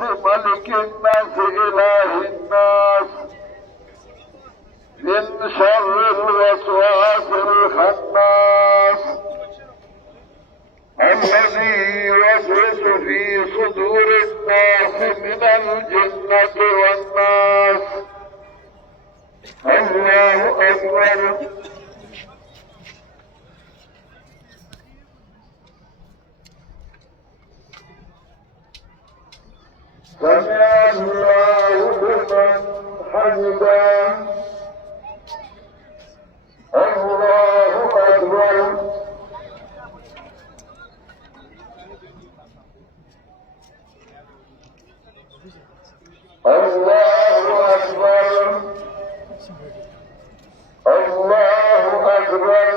ملك الناس إله الناس من شر الوسواس الخناس الذي يوسوس في صدور الناس من الجنة والناس. الله أكبر. سمع الله لمن حمده. الله أكبر. الله أكبر. الله أكبر.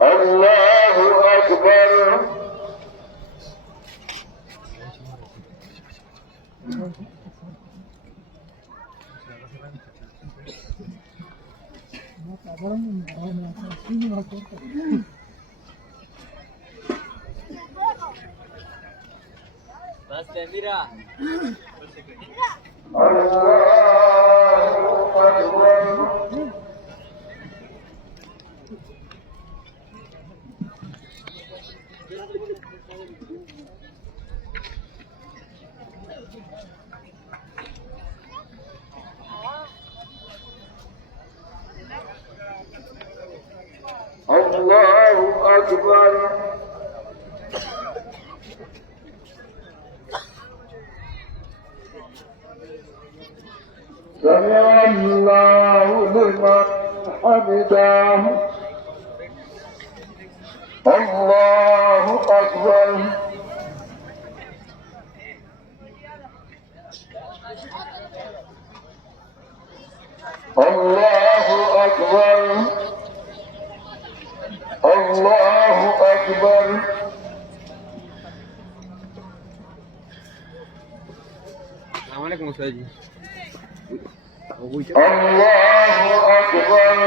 الله أكبر. Basta, mira. الله أكبر. الله أكبر. سمع الله لمن حمده. الله أكبر. الله أكبر. الله أكبر. السلام عليكم أستاذ. الله أكبر.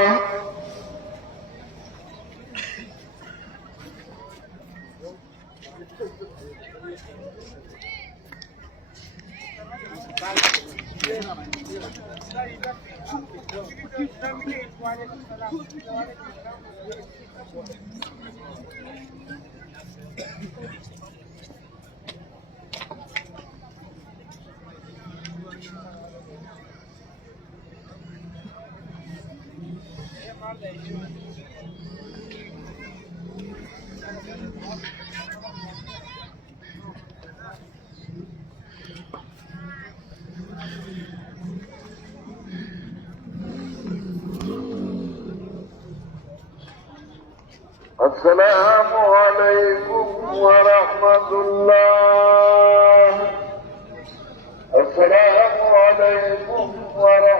السلام عليكم ورحمة الله. السلام عليكم ورحمة